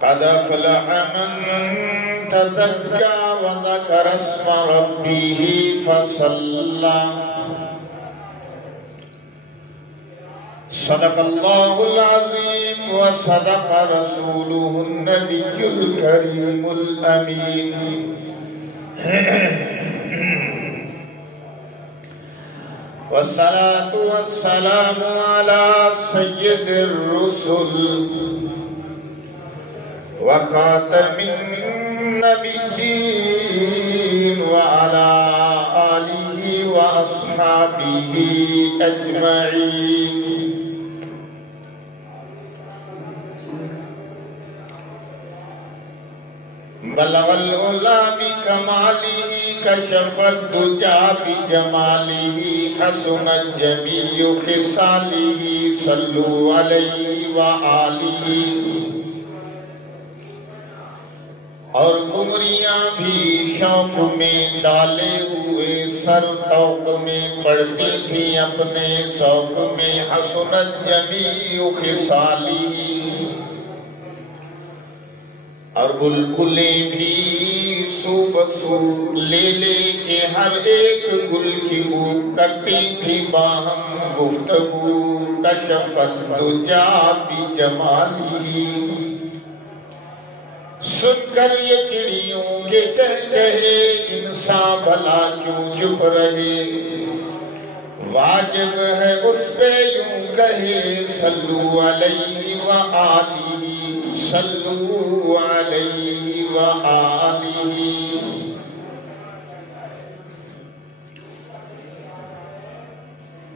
قد أفلح من تزكى وذكر اسم ربه فصلى صدق الله العظيم وصدق رسوله النبي الكريم الأمين والصلاة والسلام على سيد الرسل وخاتم النبيين وعلى آله وأصحابه أجمعين بلغ العلا بكماله كشف الدجى بجماله حسنت جميع خصاله صلوا عليه وآله اور گمریاں بھی شوق میں ڈالے ہوئے سر توق میں پڑتی تھی اپنے ذوق میں حسنت جمیع خصالی اور بلبلیں بھی سو لے لے کے ہر ایک گل کی بو کرتی تھی باہم گفتگو کشفت دجا بجمالی سن کر یہ چڑیوں کے چہچہے انسان بھلا کیوں چپ رہے واجب ہے اس پہ یوں کہے صلو علیہ وآلہ صلو علیہ وآلہ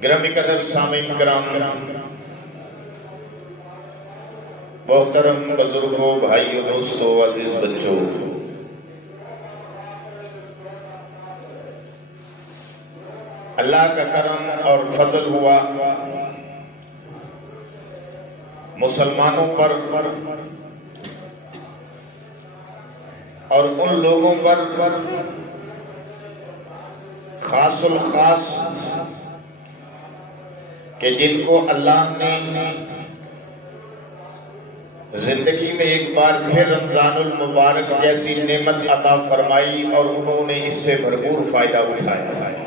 گرامی قدر سامعین کرام محترم بزرگوں بھائیوں دوستوں عزیز بچوں اللہ کا کرم اور فضل ہوا مسلمانوں پر اور ان لوگوں پر خاص الخاص کہ جن کو اللہ نے زندگی میں ایک بار پھر رمضان المبارک جیسی نعمت عطا فرمائی اور انہوں نے اس سے بھرپور فائدہ اٹھایا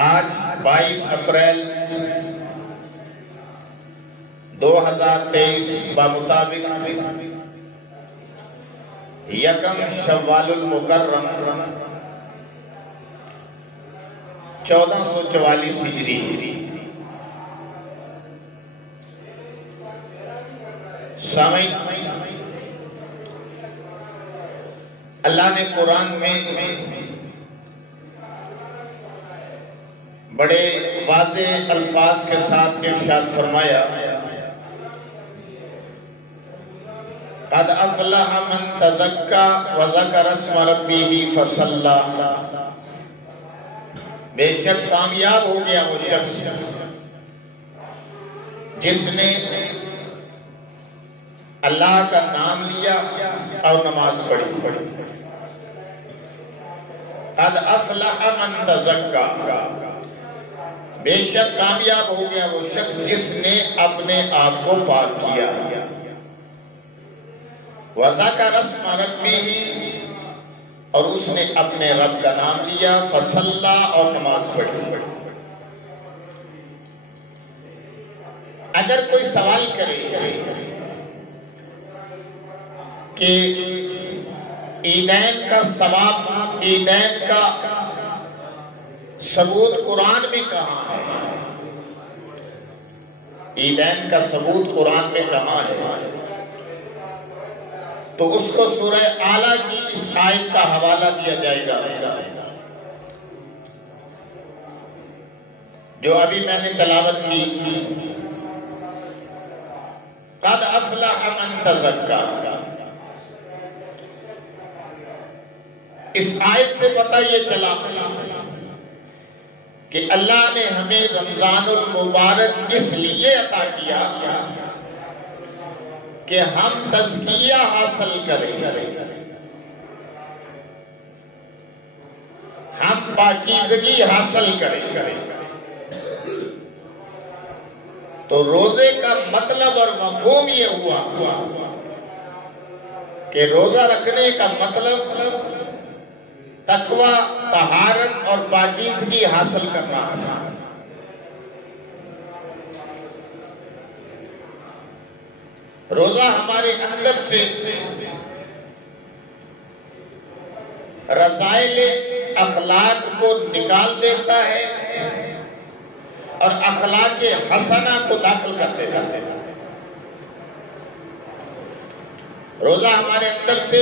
آج 22 اپریل 2023 بمطابق یکم شوال المکرم 1444 ہجری سامعین اللہ نے قرآن میں بڑے واضح الفاظ کے ساتھ ارشاد فرمایا قد افلح من تزکا وذکر اسم ربہ فصلی بے شک کامیاب ہو گیا وہ شخص جس نے اللہ کا نام لیا اور نماز پڑھی قد افلح من تزکا بے شک کامیاب ہو گیا وہ شخص جس نے اپنے آپ کو پاک کیا وَذَكَرَ اسْمَ رَبِّهِ اور اس نے اپنے رب کا نام لیا فصلى اور نماز پڑھی اگر کوئی سوال کرے کہ عیدین کا ثواب عیدین کا ثبوت قرآن میں کہاں ہے عیدین کا ثبوت قرآن میں کہاں ہے تو اس کو سورہ اعلیٰ کی اس آیت کا حوالہ دیا جائے گا جو ابھی میں نے تلاوت کی قد افلح من تزکا اس آیت سے پتہ یہ چلا کہ اللہ نے ہمیں رمضان المبارک اس لیے عطا کیا کہ ہم تزکیہ حاصل کریں ہم پاکیزگی حاصل کریں تو روزے کا مطلب اور مفہوم یہ ہوا کہ روزہ رکھنے کا مطلب تقوی، طہارت اور پاکیزگی حاصل کرنا ہے۔ روزہ ہمارے اندر سے رذائل اخلاق کو نکال دیتا ہے اور اخلاق حسنہ کو داخل کر دیتا ہے۔ روزہ ہمارے اندر سے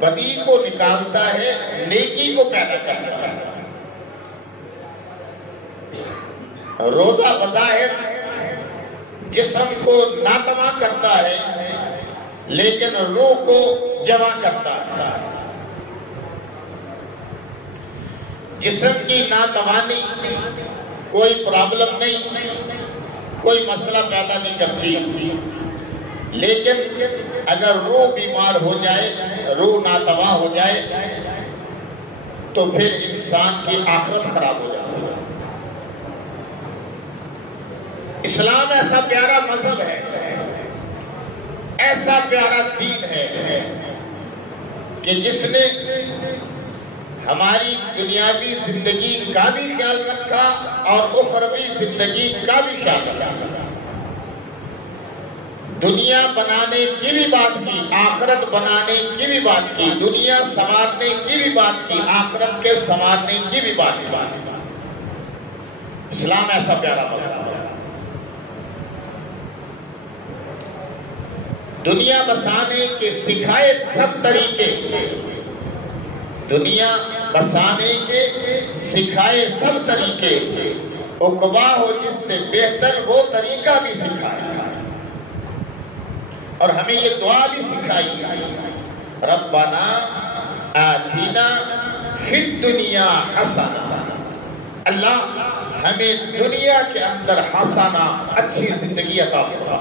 بدی کو نکالتا ہے، نیکی کو پیدا کرتا ہے۔ روزہ بظاہر جسم کو ناتواں کرتا ہے لیکن روح کو جمع کرتا ہے۔ جسم کی ناتوانی کوئی پرابلم نہیں، کوئی مسئلہ پیدا نہیں کرتی، لیکن اگر روح بیمار ہو جائے، روح ناتواں ہو جائے تو پھر انسان کی آخرت خراب ہو جاتی ہے۔ اسلام ایسا پیارا مذہب ہے، ایسا پیارا دین ہے کہ جس نے ہماری دنیاوی زندگی کا بھی خیال رکھا اور اخروی زندگی کا بھی خیال رکھا۔ دنیا بنانے کی بھی بات کی، آخرت بنانے کی بھی بات کی، دنیا سنوارنے کی بھی بات کی، آخرت کے سنوارنے کی بھی بات کی۔ اسلام ایسا پیارا مذہب ہے۔ دنیا بسانے کے سکھائے سب طریقے، دنیا بسانے کے سکھائے سب طریقے، عقبا ہو جس سے بہتر وہ طریقہ بھی سکھایا اور ہمیں یہ دعا بھی سکھائی، ربنا آتنا فی الدنیا حسنہ، اللہ ہمیں دنیا کے اندر حسنہ، اچھی زندگی عطا فرما،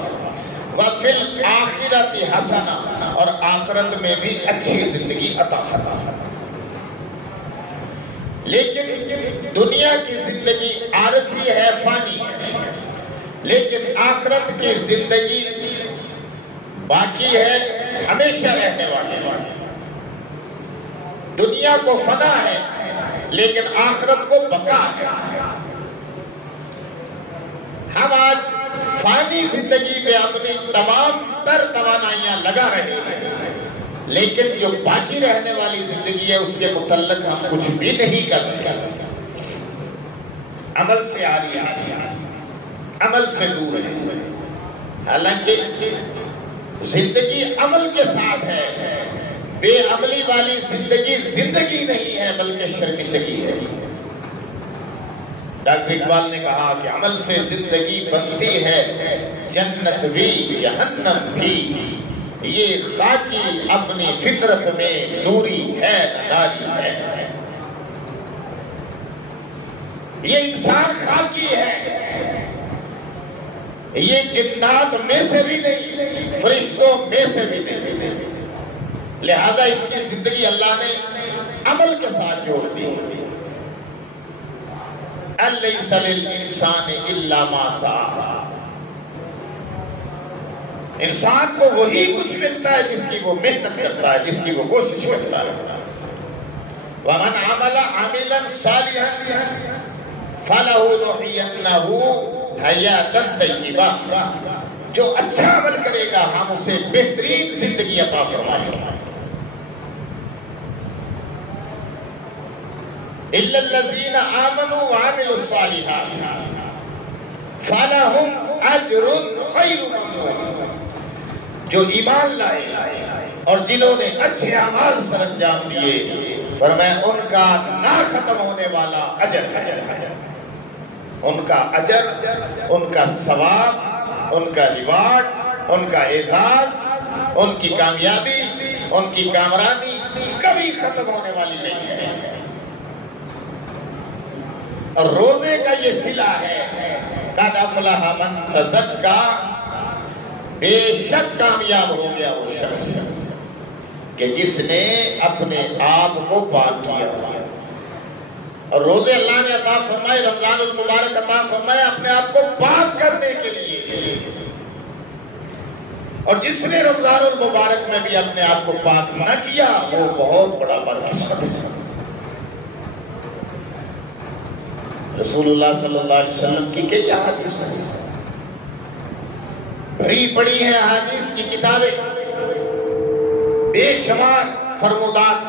وفی الآخرۃ حسنہ، اور آخرت میں بھی اچھی زندگی عطا فرما۔ لیکن دنیا کی زندگی عارضی ہے، فانی ہے، لیکن آخرت کی زندگی باقی ہے، ہمیشہ رہنے والی ہے۔ دنیا کو فنا ہے لیکن آخرت کو بقا ہے۔ ہم آج فانی زندگی میں اپنی تمام تر توانائیاں لگا رہے ہیں، لیکن جو باقی رہنے والی زندگی ہے اس کے متعلق ہم کچھ بھی نہیں کر رہے، عمل سے عاری ہے، عمل سے دور ہے۔ حالانکہ زندگی عمل کے ساتھ ہے، بے عملی والی زندگی زندگی نہیں ہے بلکہ شرمندگی ہے۔ ڈاکٹر اقبال نے کہا کہ عمل سے زندگی بنتی ہے، جنت بھی جہنم بھی، یہ خاکی اپنی فطرت میں نوری ہے ناری ہے۔ یہ انسان خاکی ہے، یہ جنات میں سے بھی نہیں، فرشتوں میں سے بھی نہیں، لہذا اس کی زندگی اللہ نے عمل کے ساتھ جوڑ دی۔ الیس للانسان الا ما سعی، انسان کو وہی کچھ ملتا ہے جس کی وہ محنت کرتا ہے، جس کی وہ کوشش کرتا ہے۔ ومن عمل عملا صالحا فلنحيينه حیاتا طیبہ، جو اچھا عمل کرے گا ہم اسے بہترین زندگی عطا فرمائیں گے۔ الا الذين آمنوا وعملوا الصالحات فلهم اجر غیر ممنون، جو ایمان لائے اور جنہوں نے اچھے اعمال سر انجام دیے، فرمایا ان کا نہ ختم ہونے والا اجر ہے، ان کا اجر، ان کا ثواب، ان کا ریوارڈ، ان کا اعزاز، ان کی کامیابی، ان کی کامرانی کبھی ختم ہونے والی نہیں ہے۔ اور روزے کا یہ صلہ ہے، قد افلح من تزکا، بے شک کامیاب ہو گیا وہ شخص کہ جس نے اپنے آپ کو پاک کیا۔ اور روزے اللہ نے عطا فرمائے، رمضان المبارک عطا فرمائے اپنے آپ کو پاک کرنے کے لیے، اور جس نے رمضان المبارک میں بھی اپنے آپ کو پاک نہ کیا وہ بہت بڑا بدقسمت ہے۔ رسول اللہ صلی اللہ علیہ وسلم کی کئی احادیث ہیں، بھری پڑی ہیں احادیث کی کتابیں، بے شمار فرمودات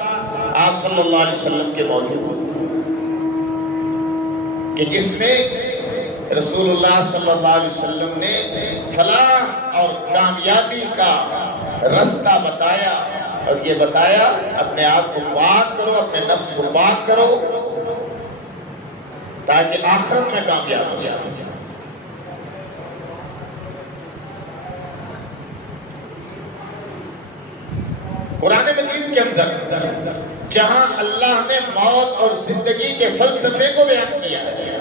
آپ صلی اللہ علیہ وسلم کے موجود ہیں کہ جس میں رسول اللہ صلی اللہ علیہ وسلم نے فلاح اور کامیابی کا رستہ بتایا، اور یہ بتایا اپنے آپ کو پاک کرو، اپنے نفس کو پاک کرو تاکہ آخرت میں کامیاب ہو جائے۔ قرآن مجید کے اندر جہاں اللہ نے موت اور زندگی کے فلسفے کو بیان کیا ہے،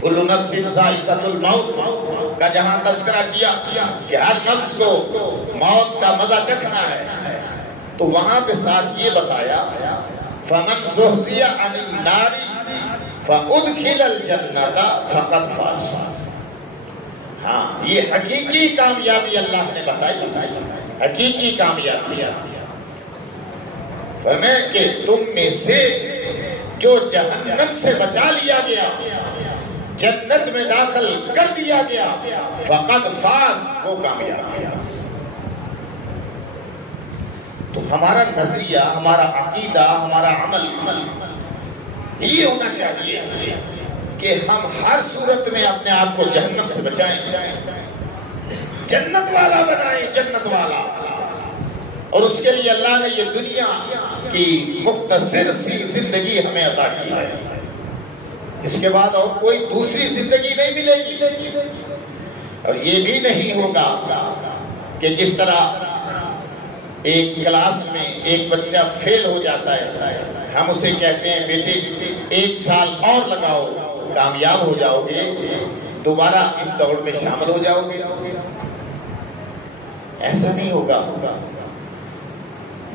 کل نفس ذائقۃ الموت کا جہاں تذکرہ کیا کہ ہر نفس کو موت کا مزہ چکھنا ہے، تو وہاں پہ ساتھ یہ بتایا فمن زحزح عن النار فادخل الجنۃ فقد فاز۔ ہاں، یہ حقیقی کامیابی اللہ نے بتائی، حقیقی کامیابی فرمایا کہ تم میں سے جو جہنم سے بچا لیا گیا، جنت میں داخل کر دیا گیا، فقد فاز، وہ کامیاب گیا۔ تو ہمارا نظریہ، ہمارا عقیدہ، ہمارا عمل یہ ہونا چاہیے کہ ہم ہر صورت میں اپنے آپ کو جہنم سے بچائیں، جنت والا بنائیں، جنت والا۔ اور اس کے لیے اللہ نے یہ دنیا کی مختصر سی زندگی ہمیں عطا کی ہے، اس کے بعد اور کوئی دوسری زندگی نہیں ملے گی۔ اور یہ بھی نہیں ہوگا کہ جس طرح ایک کلاس میں ایک بچہ فیل ہو جاتا ہے، ہم اسے کہتے ہیں بیٹے 1 سال اور لگاؤ، کامیاب ہو جاؤ گے، دوبارہ اس دوڑ میں شامل ہو جاؤ گے۔ ایسا نہیں ہوگا،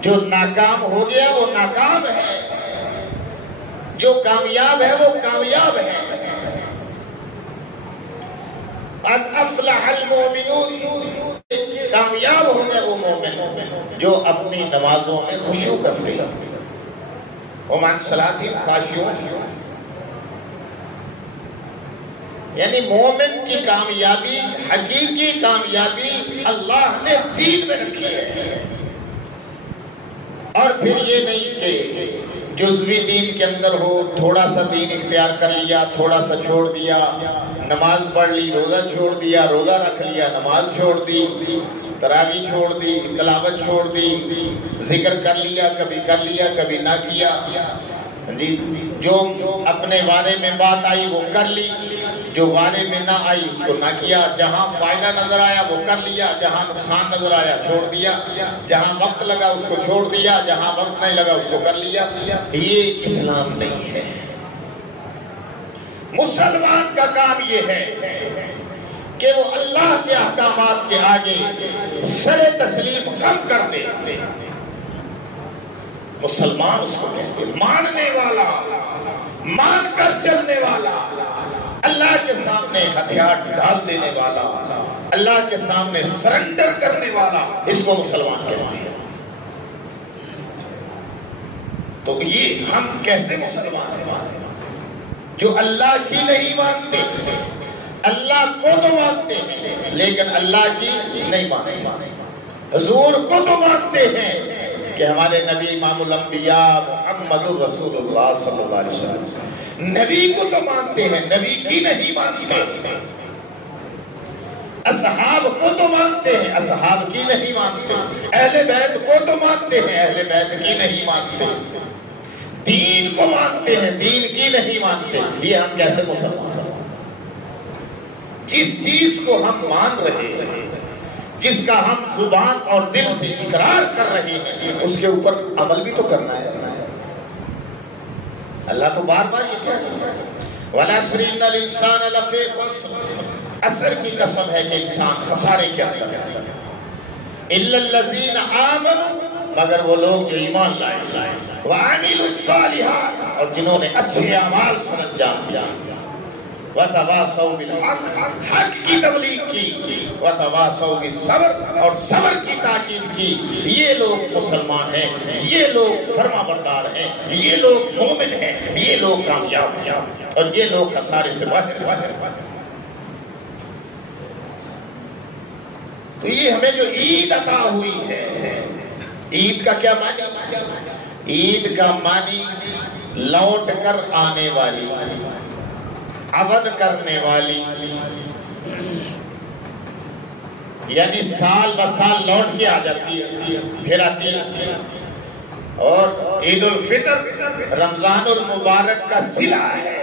جو ناکام ہو گیا وہ ناکام ہے، جو کامیاب ہے وہ کامیاب ہے۔ قد افلح المؤمنون، کامیاب ہو گئے وہ مومن جو اپنی نمازوں میں خشوع کرتے ہیں، ہم عن صلاتہم خاشعون۔ یعنی مومن کی کامیابی، حقیقی کامیابی اللہ نے دین میں رکھی ہے۔ اور پھر یہ نہیں کہ جزوی دین کے اندر ہو، تھوڑا سا دین اختیار کر لیا، تھوڑا سا چھوڑ دیا، نماز پڑھ لی، روزہ چھوڑ دیا، روزہ رکھ لیا، نماز چھوڑ دی، تراویح چھوڑ دی، تلاوت چھوڑ دی، ذکر کر لیا، کبھی کر لیا کبھی نہ کیا، جی جو اپنے بارے میں بات آئی وہ کر لی، جو بارے میں نہ آئی اس کو نہ کیا، جہاں فائدہ نظر آیا وہ کر لیا، جہاں نقصان نظر آیا چھوڑ دیا، جہاں وقت لگا اس کو چھوڑ دیا، جہاں وقت نہیں لگا اس کو کر لیا۔ یہ اسلام نہیں ہے۔ مسلمان کا کام یہ ہے کہ وہ اللہ کے احکامات کے آگے سر تسلیم خم کر دے۔ مسلمان اس کو کہتے ہیں، ماننے والا، مان کر چلنے والا، اللہ کے سامنے ہتھیار ڈال دینے والا، اللہ کے سامنے سرنڈر کرنے والا، اس کو مسلمان کہتے ہیں۔ تو یہ ہم کیسے مسلمان ہیں جو اللہ کی نہیں مانتے؟ اللہ کو تو مانتے ہیں لیکن اللہ کی نہیں مانتے، حضور کو تو مانتے ہیں کہ ہمارے نبی امام الانبیاء محمد الرسول اللہ صلی اللہ علیہ وسلم، نبی کو تو مانتے ہیں، نبی کی نہیں مانتے۔ اصحاب کو تو مانتے ہیں، اصحاب کی نہیں مانتے۔ اہل بیت کو تو مانتے ہیں، اہل بیت کی نہیں مانتے۔ دین کو مانتے ہیں، دین کی نہیں مانتے۔ یہ ہم کیسے مسلمان ہیں؟ جس چیز کو ہم مان رہے ہیں، جس کا ہم زبان اور دل سے اقرار کر رہے ہیں، اس کے اوپر عمل بھی تو کرنا ہے۔ اللہ تو بار بار یہ کہہ رہا ہے وَالْعَصْرِ إِنَّ الْإِنسَانَ لَفِي خُسْرٍ، عصر کی قسم ہے کہ انسان خسارے کے اندر ہے۔ إِلَّا الَّذِينَ آمَنُوا مگر وہ لوگ جو ایمان لائے وعملوا الصالحات اور جنہوں نے اچھے اعمال سر انجام دیا وتواصوا بالحق حق کی تبلیغ کی وتواصوا بالصبر اور صبر کی تاکید کی یہ لوگ مسلمان ہیں یہ لوگ فرما بردار ہیں یہ لوگ مومن ہیں یہ لوگ کامیاب ہیں اور یہ لوگ خسارے سے باہر تو یہ ہمیں جو عید عطا ہوئی ہے عید کا کیا معنی عید کا معنی لوٹ کر آنے والی عبد کرنے والی یعنی سال بسال لوٹ کے آ جاتی ہے پھر آتی ہے اور عید الفطر رمضان المبارک کا صلہ ہے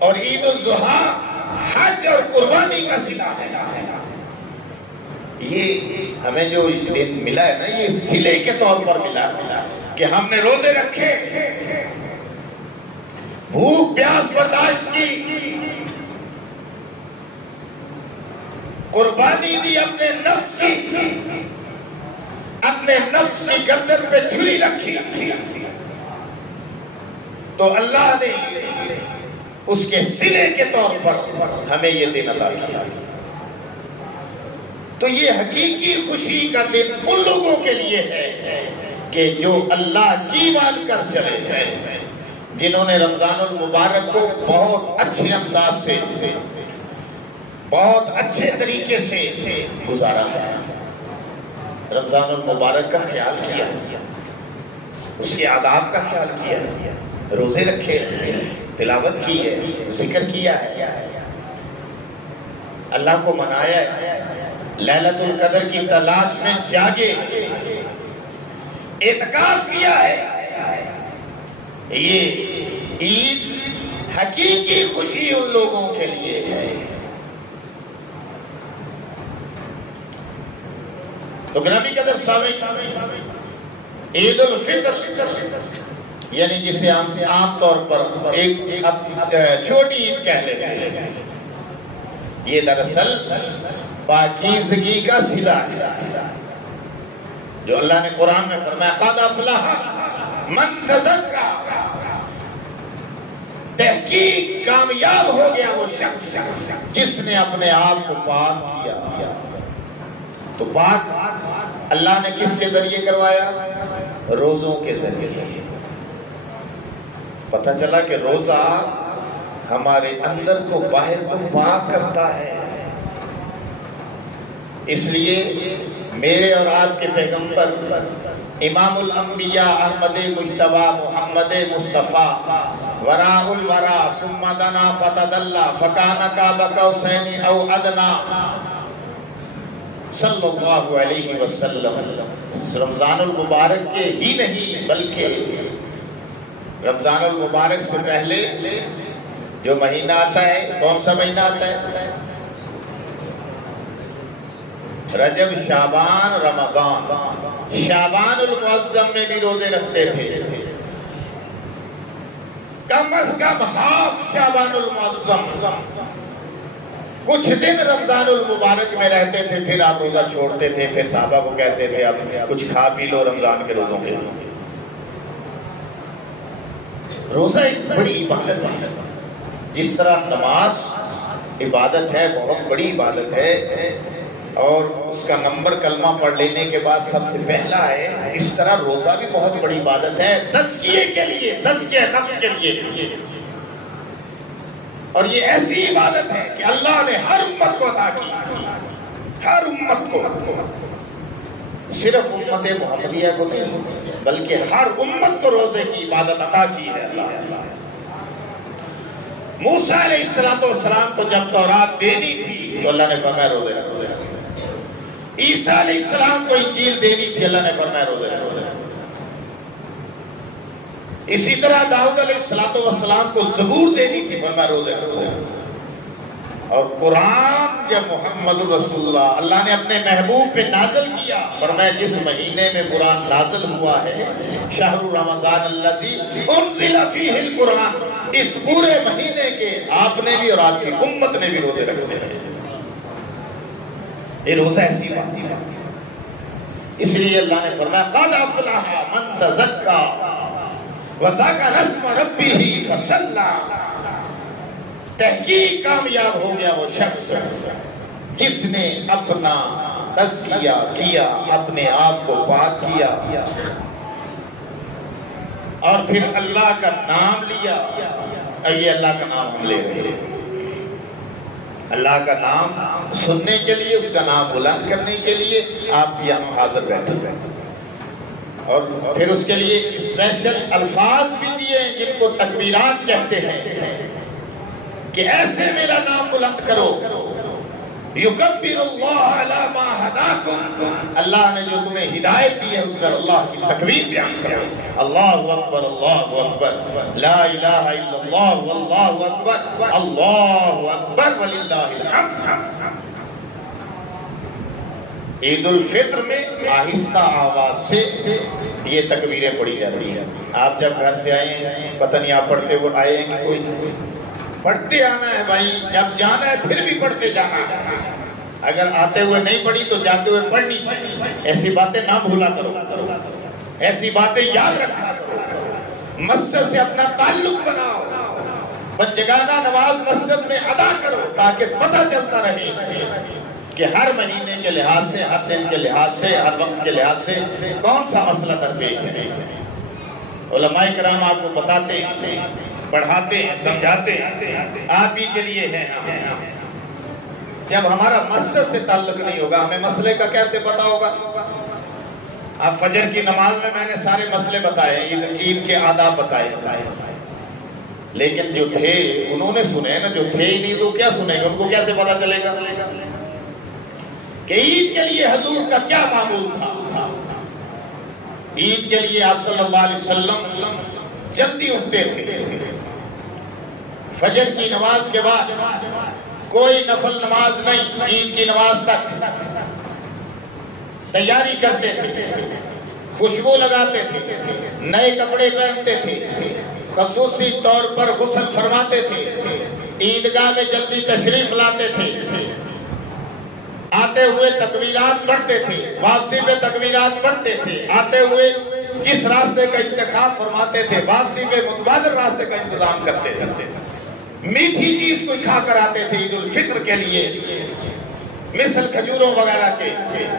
اور عید الاضحیٰ حج اور قربانی کا صلہ ہے یہ ہمیں جو دن ملا ہے نا یہ صلے کے طور پر ملا کہ ہم نے روزے رکھے بھوک پیاس برداشت کی قربانی دی اپنے نفس کی گردن پہ چھری رکھی تو اللہ نے اس کے صلے کے طور پر ہمیں یہ دن عطا کیا تو یہ حقیقی خوشی کا دن ان لوگوں کے لیے ہے کہ جو اللہ کی مان کر چلے جائیں جنہوں نے رمضان المبارک کو بہت اچھے انداز سے بہت اچھے طریقے سے گزارا ہے رمضان المبارک کا خیال کیا اس کے آداب کا خیال کیا روزے رکھے تلاوت کی ہے ذکر کیا ہے اللہ کو منایا ہے لیلۃ القدر کی تلاش میں جاگے اعتکاف کیا ہے یہ عید حقیقی خوشی ان لوگوں کے لیے ہے تو گرامی قدر سامعین عید الفطر یعنی جسے عام طور پر ایک چھوٹی عید کہہ لیتے ہیں یہ دراصل پاکیزگی کا صلہ ہے جو اللہ نے قرآن میں فرمایا قد افلح من تزکا تحقیق کامیاب ہو گیا وہ شخص جس نے اپنے آپ کو پاک کیا تو پاک اللہ نے کس کے ذریعے کروایا روزوں کے ذریعے پتہ چلا کہ روزہ ہمارے اندر کو باہر کو پاک کرتا ہے اس لیے میرے اور آپ کے پیغمبر امام الانبیاء احمد مجتبی محمد مصطفیٰ وراء الورا ثم دنا فتدلى فكان قاب قوسين او ادنى صلی اللہ علیہ وسلم رمضان المبارک کے ہی نہیں بلکہ رمضان المبارک سے پہلے جو مہینہ آتا ہے کون سا مہینہ آتا ہے رجب شعبان رمضان شعبان المعظم میں بھی روزے رکھتے تھے کم از کم ہاف شعبان المعظم کچھ دن رمضان المبارک میں رہتے تھے پھر آپ روزہ چھوڑتے تھے پھر صحابہ کو کہتے تھے اب کچھ کھا پی لو رمضان کے روزوں کے روزہ ایک بڑی عبادت ہے جس طرح نماز عبادت ہے بہت بڑی عبادت ہے اور اس کا نمبر کلمہ پڑھ لینے کے بعد سب سے پہلا ہے اس طرح روزہ بھی بہت بڑی عبادت ہے تزکیے کے لیے تزکیہ نفس کے لیے اور یہ ایسی عبادت ہے کہ اللہ نے ہر امت کو عطا کی ہر امت کو صرف امت محمدیہ کو نہیں بلکہ ہر امت کو روزے کی عبادت عطا کی ہے اللہ موسیٰ علیہ السلام کو جب تورات دینی تھی تو اللہ نے فرمایا روزے رکھو عیسیٰ علیہ السلام کو انجیل دینی تھی اللہ نے فرمایا روزے رکھو اسی طرح داؤد علیہ السلام کو زبور دینی تھی فرمایا روزے رکھو اور قرآن جب محمد رسول اللہ نے اپنے محبوب پہ نازل کیا فرمایا جس مہینے میں قرآن نازل ہوا ہے شہر رمضان الذی انزل فیہ القرآن اس پورے مہینے کے آپ نے بھی اور آپ کی امت نے بھی روزے رکھتے ہیں یہ روزہ ایسی بات ہے اس لیے اللہ نے فرمایا قد افلح من تزکا وذکر اسم ربہ فصلی، تحقیق کامیاب ہو گیا وہ شخص جس نے اپنا تزکیہ کیا، اپنے آپ کو پاک کیا اور پھر اللہ کا نام لیا۔ اور یہ اللہ کا نام ہم لے رہے ہیں، اللہ کا نام سننے کے لیے، اس کا نام بلند کرنے کے لیے آپ یہاں حاضر بیٹھے اور پھر اس کے لیے اسپیشل الفاظ بھی دیے جن کو تکبیرات کہتے ہیں کہ ایسے میرا نام بلند کرو۔ یکبر اللہ علی ما ہداکم، اللہ نے جو تمہیں ہدایت دی ہے اس پر اللہ کی تکبیر بیان کرو۔ اللہ اکبر اللہ اکبر، لا الہ الا اللہ واللہ اکبر، اللہ اکبر وللہ الحمد۔ عید الفطر میں آہستہ آواز سے یہ تکبیریں پڑھی جاتی ہیں۔ آپ جب گھر سے آئے ہیں، پتہ نہیں آپ پڑھتے ہوئے آئے ہیں کہ کوئی پڑھتے آنا ہے بھائی، جب جانا ہے پھر بھی پڑھتے جانا ہے۔ اگر آتے ہوئے نہیں پڑھی تو جاتے ہوئے پڑھنی۔ ایسی باتیں نہ بھولا کرو، ایسی باتیں یاد رکھا کرو، مسجد سے اپنا تعلق بناؤ، پنجگانہ نماز مسجد میں ادا کرو تاکہ پتہ چلتا رہے کہ ہر مہینے کے لحاظ سے، ہر دن کے لحاظ سے، ہر وقت کے لحاظ سے کون سا مسئلہ درپیش ہے۔ علماء کرام آپ کو بتاتے ہیں، پڑھاتے ہیں، سمجھاتے ہیں، آپ ہی کے لیے ہیں۔ جب ہمارا مسجد سے تعلق نہیں ہوگا ہمیں مسئلے کا کیسے پتا ہوگا؟ اب فجر کی نماز میں نے سارے مسئلے بتائے، عید کے آداب بتائے، لیکن جو تھے انہوں نے سنے نا، جو تھے ہی نہیں تو کیا سنیں گے؟ ان کو کیسے پتا چلے گا کہ عید کے لیے حضور کا کیا معمول تھا؟ عید کے لیے آپ صلی اللہ علیہ وسلم جلدی اٹھتے تھے، فجر کی نماز کے بعد کوئی نفل نماز نہیں، عید کی نماز تک تیاری کرتے تھے، خوشبو لگاتے تھے، نئے کپڑے پہنتے تھے، خصوصی طور پر غسل فرماتے تھے، عیدگاہ میں جلدی تشریف لاتے تھے، آتے ہوئے تکبیرات پڑھتے تھے، واپسی پہ تکبیرات پڑھتے تھے، آتے ہوئے جس راستے کا انتخاب فرماتے تھے واپسی پہ متبادل راستے کا انتظام کرتے تھے، میٹھی چیز کوئی کھا کر آتے تھے عید الفطر کے لیے، مثل کھجوروں وغیرہ کے،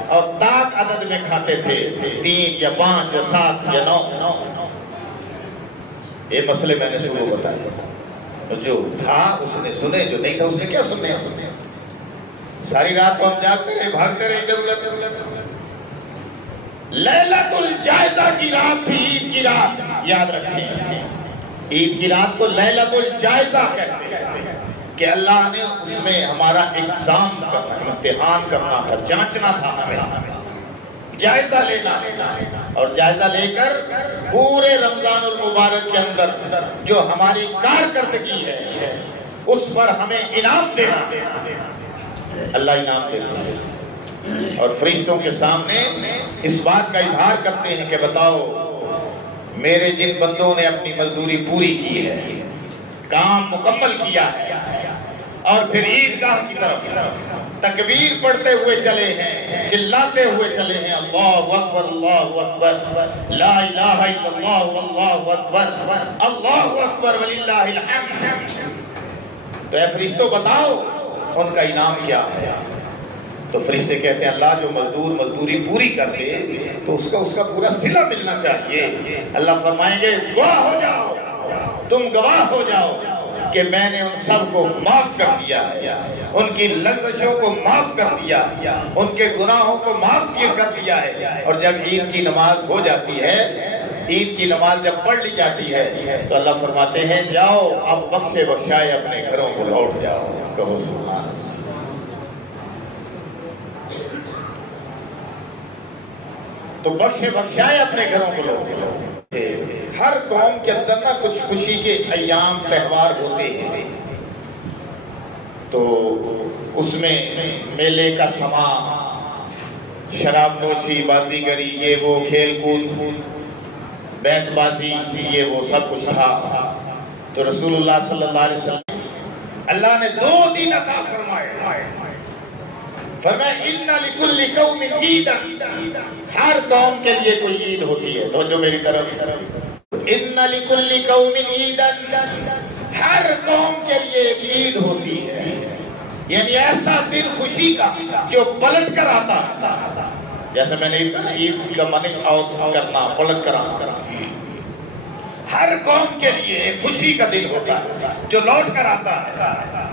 اور داغ عدد میں کھاتے تھے، 3 یا 5 یا 7 یا 9۔ یہ مسئلے میں نے شروع بتایا، جو تھا اس نے سنے، جو نہیں تھا اس نے کیا سننے۔ ساری رات کو ہم جاگتے رہے، بھاگتے رہے ادھر ادھر۔ لیلۃ الجائزہ کی رات تھی، عید کی رات، یاد رکھیں عید کی رات کو لیلۃ الجائزہ کہتے ہیں کہ اللہ نے اس میں ہمارا ایگزام کرنا، امتحان کرنا تھا، جانچنا تھا، ہمیں جائزہ لینا، اور جائزہ لے کر پورے رمضان المبارک کے اندر جو ہماری کارکردگی ہے اس پر ہمیں انعام دینا، اللہ انعام دیتا ہے۔ اور فرشتوں کے سامنے اس بات کا اظہار کرتے ہیں کہ بتاؤ میرے جن بندوں نے اپنی مزدوری پوری کی ہے، کام مکمل کیا ہے، اور پھر عیدگاہ کی طرف تکبیر پڑھتے ہوئے چلے ہیں، چلاتے ہوئے چلے ہیں، اللہ اکبر اللہ اکبر، لا الہ الا اللہ واللہ اکبر، اللہ اکبر وللہ الحمد۔ تو اے فرشتوں بتاؤ ان کا انعام کیا ہے؟ تو فرشتے کہتے ہیں اللہ جو مزدور مزدوری پوری کر دے تو اس کا پورا صلہ ملنا چاہیے۔ اللہ فرمائیں گے گواہ ہو جاؤ، تم گواہ ہو جاؤ کہ میں نے ان سب کو معاف کر دیا، ان کی لغزشوں کو معاف کر دیا، ان کے گناہوں کو معاف کر دیا ہے۔ اور جب عید کی نماز ہو جاتی ہے، عید کی نماز جب پڑھ لی جاتی ہے تو اللہ فرماتے ہیں جاؤ اب بخشے بخشائے اپنے گھروں کو لوٹ جاؤ، کہو سبحان اللہ۔ تو بخشے بخشائے اپنے گھروں کو لوٹ جاؤ۔ ہر قوم کے اندر نا کچھ خوشی کے ایام تہوار ہوتے ہیں، تو اس میں میلے کا سما، شراب نوشی، بازیگری، یہ وہ کھیل کود، بیت بازی، یہ وہ سب کچھ تھا۔ تو رسول اللہ صلی اللہ علیہ وسلم اللہ نے 2 دن عطا فرمائے، فرمایا ان لکل قوم عیدا، ہر قوم کے لیے کوئی عید ہوتی ہے. تو جو میری طرف ان لکل قوم عیدا، ہر قوم کے لیے ایک عید ہوتی ہے. یعنی ایسا دن خوشی کا جو پلٹ کر آتا، جیسے میں نے کہا نا عید کا معنی آؤٹ کرنا، پلٹ کر آنا. ہر قوم کے لیے ایک خوشی کا دن ہوتا ہے جو لوٹ کر آتا ہے.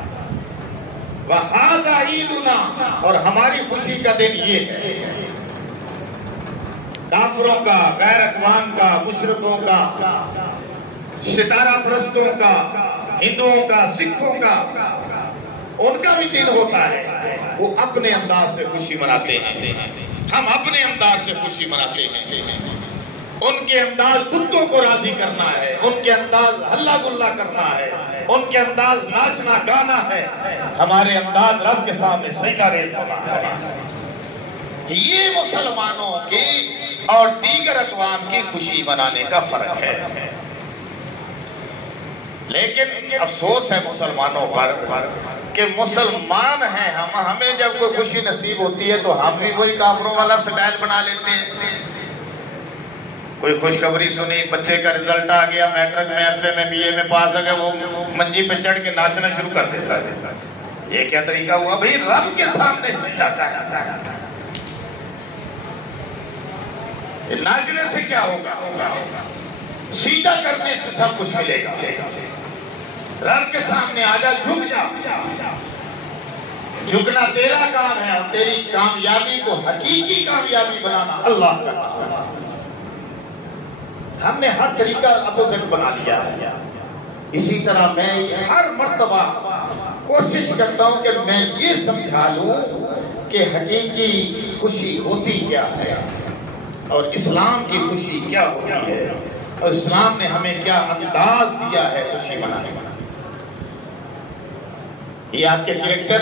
وَهَذَا عِيدُنَا، اور ہماری خوشی کا دن یہ ہے. کافروں کا، غیر اقوام کا، مشرکوں کا، ستارہ پرستوں کا، ہندوؤں کا، سکھوں کا، ان کا بھی دن ہوتا ہے. وہ اپنے انداز سے خوشی مناتے ہیں، ہم اپنے انداز سے خوشی مناتے ہیں. ان کے انداز بتوں کو راضی کرنا ہے، ان کے انداز ہلا گلا کرنا ہے، ان کے انداز ناچنا گانا ہے. ہمارے انداز رب کے سامنے سجدہ ریز ہونا ہے. یہ مسلمانوں کی اور دیگر اقوام کی خوشی منانے کا فرق ہے. لیکن افسوس ہے مسلمانوں پر کہ مسلمان ہیں ہم، ہمیں جب کوئی خوشی نصیب ہوتی ہے تو ہم بھی وہی کافروں والا سٹائل بنا لیتے ہیں. کوئی خوشخبری سنی، بچے کا رزلٹ آ گیا، میٹرک میں، ایف اے میں، بی اے میں پاس ہو گیا، وہ منجی پہ چڑھ کے ناچنا شروع کر دیتا ہے. یہ کیا طریقہ ہوا بھائی؟ رب کے سامنے سجدہ کرنا. ناچنے سے کیا ہوگا؟ سیدھا کرنے سے سب کچھ ملے گا. رب کے سامنے آ جا، جھک جا. جھکنا تیرا کام ہے، اور تیری کامیابی کو حقیقی کامیابی بنانا اللہ کا کام ہے. ہم نے ہر طریقہ اپوزٹ بنا لیا ہے. اسی طرح میں ہر مرتبہ کوشش کرتا ہوں کہ میں یہ سمجھا لوں کہ حقیقی خوشی ہوتی کیا ہے، اور اسلام کی خوشی کیا ہوتی ہے، اور اسلام نے ہمیں کیا انداز دیا ہے خوشی منانے کا. یہ آپ کے کریکٹر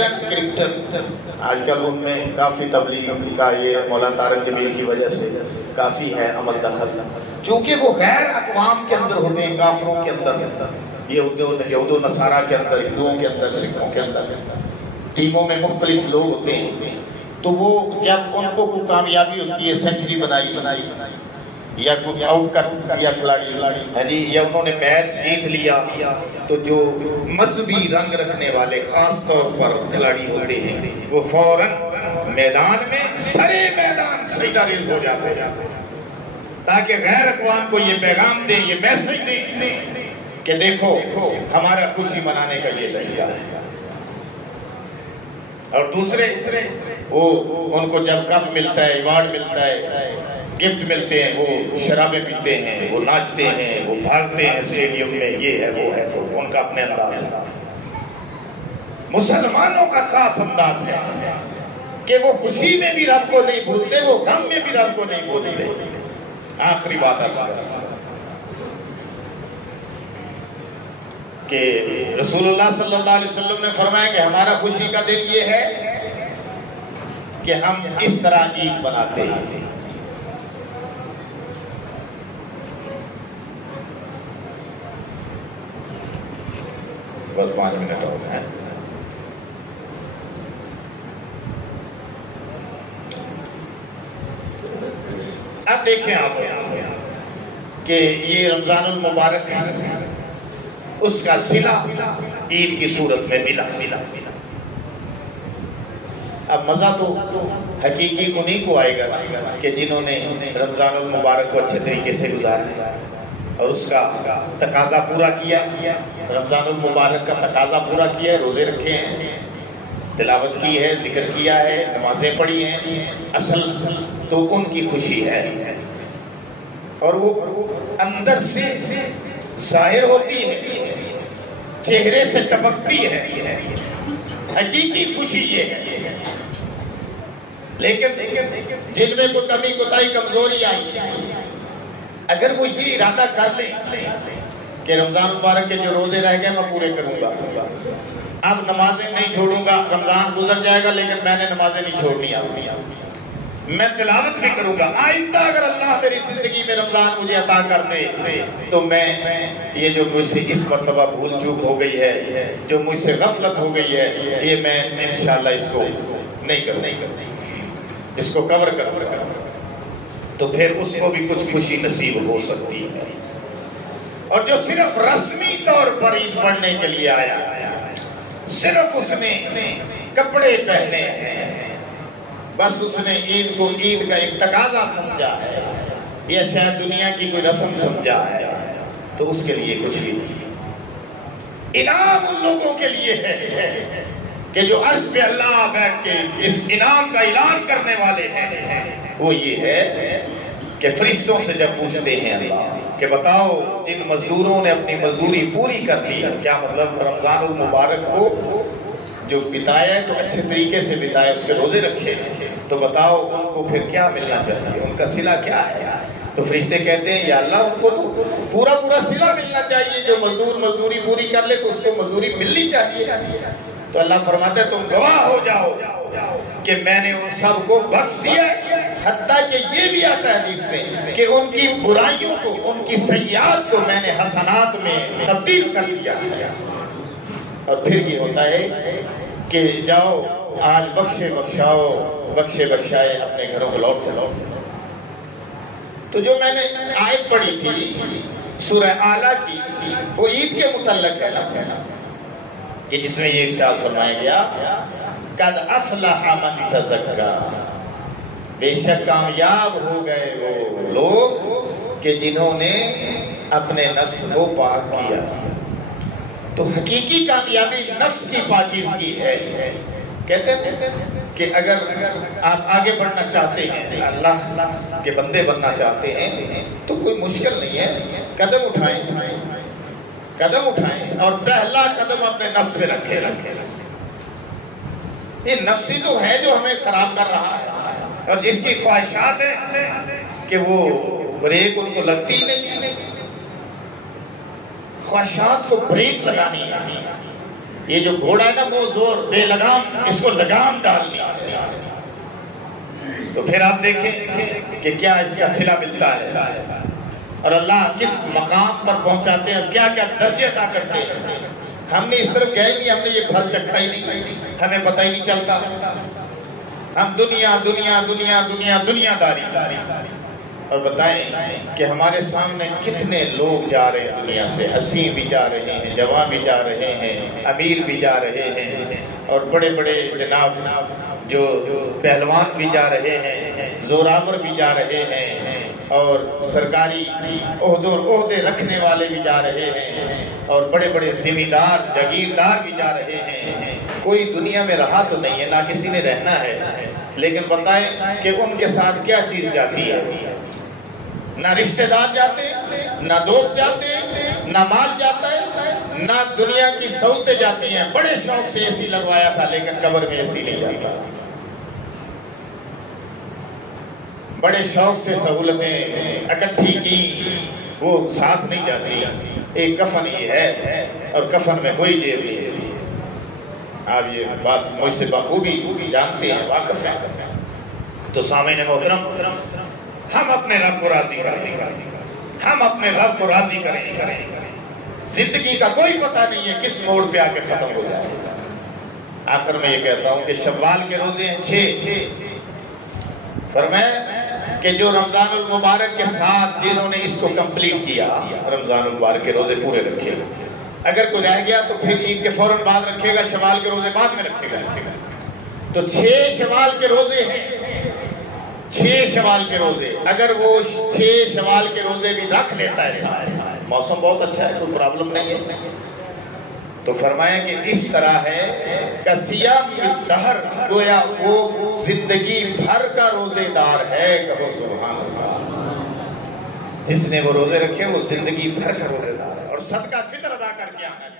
آج کل ان میں کافی تبلیغ کا یہ مولانا طارق جمیل کی وجہ سے کافی ہے عمل دخل، چونکہ وہ غیر اقوام کے اندر ہوتے ہیں، کافروں کے اندر، یہود و نصارہ کے اندر، ہندوؤں کے اندر، سکھوں کے اندر، ٹیموں میں مختلف لوگ ہوتے ہیں. تو وہ جب ان کو کوئی کامیابی ہوتی ہے، سینچری بنائی یا کوئی آؤٹ کر دیا کھلاڑی، یا انہوں نے میچ جیت لیا، تو جو مذہبی رنگ رکھنے والے خاص طور پر کھلاڑی ہوتے ہیں وہ فوراً میدان میں سرے میدان سجدہ ریز ہو جاتے ہیں، تاکہ غیر اقوام کو یہ پیغام دیں، یہ میسج دیں کہ دیکھو ہمارا خوشی منانے کا یہ طریقہ ہے. اور دوسرے وہ ان کو جب کپ ملتا ہے، ایوارڈ ملتا ہے، گفٹ ملتے ہیں، وہ شرابیں پیتے ہیں، وہ ناچتے ہیں، وہ بھاگتے ہیں اسٹیڈیم میں، یہ ہے وہ ہے، ان کا اپنے انداز ہے. مسلمانوں کا خاص انداز ہے کہ وہ خوشی میں بھی رب کو نہیں بھولتے، وہ غم میں بھی رب کو نہیں بھولتے. آخری بات عرض کرتا ہوں کہ رسول اللہ صلی اللہ علیہ وسلم نے فرمایا کہ ہمارا خوشی کا دن یہ ہے کہ ہم اس طرح عید مناتے ہیں. بس 5 منٹ ہو گئے ہیں. اب دیکھیں آپ کہ یہ رمضان المبارک اس کا صلہ عید کی صورت میں ملا. اب مزہ تو حقیقی انہی کو آئے گا کہ جنہوں نے رمضان المبارک کو اچھے طریقے سے گزارا اور اس کا تقاضا پورا کیا، رمضان المبارک کا تقاضا پورا کیا ہے، روزے رکھے ہیں، تلاوت کی ہے، ذکر کیا ہے، نمازیں پڑھی ہیں. اصل تو ان کی خوشی ہے، اور وہ اندر سے ظاہر ہوتی ہے، چہرے سے ٹپکتی ہے. حقیقی خوشی یہ ہے. لیکن جن میں کوئی کمی کوتاہی کمزوری آئی، اگر وہ یہ ارادہ کر لیں کہ رمضان مبارک کے جو روزے رہ گئے میں پورے کروں گا، اب نمازیں نہیں چھوڑوں گا، رمضان گزر جائے گا لیکن میں نے نمازیں نہیں چھوڑنی، میں تلاوت بھی کروں گا، آئندہ اگر اللہ میری زندگی میں رمضان مجھے عطا کر دے تو میں یہ جو مجھ سے اس مرتبہ بھول چوک ہو گئی ہے، جو مجھ سے غفلت ہو گئی ہے، یہ میں انشاءاللہ اس کو نہیں کرتی، اس کو کور کر تو پھر اس کو بھی کچھ خوشی نصیب ہو سکتی ہے۔ اور جو صرف رسمی طور پر عید پڑھنے کے لیے آیا، صرف اس نے کپڑے پہنے ہیں، بس اس نے عید کو عید کا ایک تقاضا سمجھا ہے یا شاید دنیا کی کوئی رسم سمجھا ہے، تو اس کے لیے کچھ بھی نہیں۔ انعام ان لوگوں کے لیے ہے کہ جو عرش پہ اللہ بیٹھ کے اس انعام کا اعلان کرنے والے ہیں، وہ یہ ہے کہ فرشتوں سے جب پوچھتے ہیں اللہ کہ بتاؤ جن مزدوروں نے اپنی مزدوری پوری کر دی، کیا مطلب رمضان المبارک کو جو بتایا ہے تو اچھے طریقے سے بتایا، اس کے روزے رکھے، تو بتاؤ ان کو پھر کیا ملنا چاہیے، ان کا صلہ کیا ہے؟ تو فرشتے کہتے ہیں یا اللہ ان کو تو پورا صلہ ملنا چاہیے، جو مزدور مزدوری پوری کر لے تو اس کو مزدوری ملنی چاہیے۔ تو اللہ فرماتا ہے تم گواہ ہو جاؤ کہ میں نے ان سب کو بخش دیا ہے، حتیٰ کہ یہ بھی آتا ہے حدیث میں کہ ان کی برائیوں کو، ان کی سیئات کو میں نے حسنات میں تبدیل کر دیا۔ اور پھر یہ ہوتا ہے کہ جاؤ آج بخشے بخشاؤ، بخشے بخشائے اپنے گھروں کو لوٹ جاؤ۔ تو جو میں نے آیت پڑھی تھی سورہ اعلیٰ کی، وہ عید کے متعلق ہے نا، کہ جس میں یہ ارشاد فرمایا گیا قد افلح من تزکا، بے شک کامیاب ہو گئے وہ لوگ کہ جنہوں نے اپنے نفس کو پاک کیا۔ تو حقیقی کامیابی نفس کی پاکیزگی ہے۔ کہتے ہیں کہ اگر آپ آگے بڑھنا چاہتے ہیں، اللہ کے بندے بننا چاہتے ہیں، تو کوئی مشکل نہیں ہے، قدم اٹھائیں اور پہلا قدم اپنے نفس پہ رکھے۔ یہ نفسی تو ہے جو ہمیں خراب کر رہا ہے، اور جس کی خواہشات ہیں کہ وہ بریک ان کو لگتی ہی نہیں، خواہشات کو بریک لگانی ہے۔ یہ جو گھوڑا ہے نا وہ زور بے لگام، اس کو لگام ڈالنی ہے۔ تو پھر آپ دیکھیں کہ کیا اس کا صلہ ملتا ہے، اور اللہ کس مقام پر پہنچاتے ہیں، کیا کیا درجے عطا کرتے ہیں۔ ہم نے اس طرف گئے نہیں، ہم نے یہ پھل چکھا ہی نہیں، ہمیں پتہ ہی نہیں چلتا۔ ہم دنیا داری، اور بتائیں کہ ہمارے سامنے کتنے لوگ جا رہے ہیں دنیا سے، حسین بھی جا رہے ہیں، جوان بھی جا رہے ہیں، امیر بھی جا رہے ہیں، اور بڑے بڑے جناب جو پہلوان بھی جا رہے ہیں، زورآور بھی جا رہے ہیں، اور سرکاری عہدے رکھنے والے بھی جا رہے ہیں، اور بڑے بڑے ذمہ دار جاگیردار بھی جا رہے ہیں۔ کوئی دنیا میں رہا تو نہیں ہے، نہ کسی نے رہنا ہے، لیکن بتائیں کہ ان کے ساتھ کیا چیز جاتی ہے؟ نہ رشتہ دار جاتے ہیں، نہ دوست جاتے ہیں، نہ مال جاتا ہے، نہ دنیا کی سہولتیں جاتی ہیں۔ بڑے شوق سے اے سی لگوایا تھا، لیکن قبر میں اے سی نہیں جاتا۔ بڑے شوق سے سہولتیں اکٹھی کی، وہ ساتھ نہیں جاتی۔ ایک کفن یہ ہے، اور کفن میں کوئی جیب نہیں ہوتی۔ آپ یہ بات مجھ سے بخوبی جانتے ہیں، واقف ہیں۔ تو سامعین محترم، ہم اپنے رب کو راضی کریں۔ زندگی کا کوئی پتہ نہیں ہے کس موڑ پہ آ کے ختم ہو جائے۔ آخر میں یہ کہتا ہوں کہ شوال کے روزے ہیں 6، فرمایا کہ جو رمضان المبارک کے ساتھ جنہوں نے اس کو کمپلیٹ کیا، رمضان المبارک کے روزے پورے رکھے، اگر کوئی رہ گیا تو پھر عید کے فوراً بعد رکھے گا، شوال کے روزے بعد میں رکھے گا۔ تو 6 شوال کے روزے ہیں، 6 شوال کے روزے، اگر وہ 6 شوال کے روزے بھی رکھ لیتا ہے ساتھ، موسم بہت اچھا ہے، کوئی پرابلم نہیں ہے، تو فرمایا کہ اس طرح ہے کہ صیام الدہر، گویا وہ زندگی بھر کا روزے دار ہے۔ کہو سبحان اللہ۔ جس نے وہ روزے رکھے وہ زندگی بھر کا روزے دار ہے، اور صدقہ فطر ادا کر کے آنا ہے۔